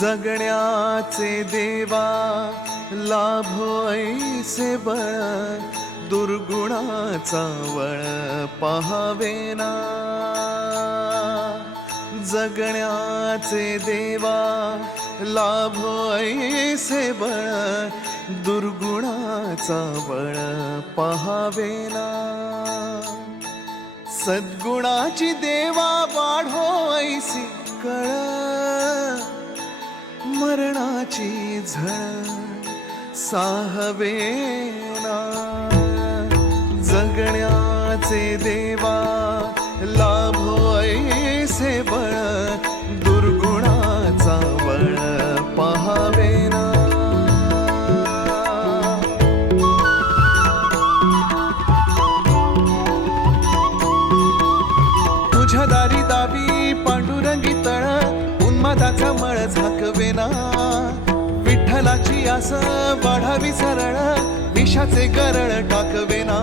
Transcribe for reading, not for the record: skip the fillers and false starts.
जगण्याचे देवा लाभो ऐसे बळ, दुर्गुणाचा वळ पहावेना. जगण्याचे देवा लाभो ऐसे बळ, दुर्गुणाचा बळ पहावेना. सद्गुणाची देवा वाढो ऐसी कळ, मरणाची झळ साहवेना. जगण्याचे देवा लाभो ऐसे बळ, दुर्गुणाचा बळ पहावेना. तुझ्या दारी दावी पांडुरंगी तळ, उन्मादाचा मळ झाकवेना. विठ्ठलाची आस वाढावी सरळ, विषाचे गरळ टाकवेना.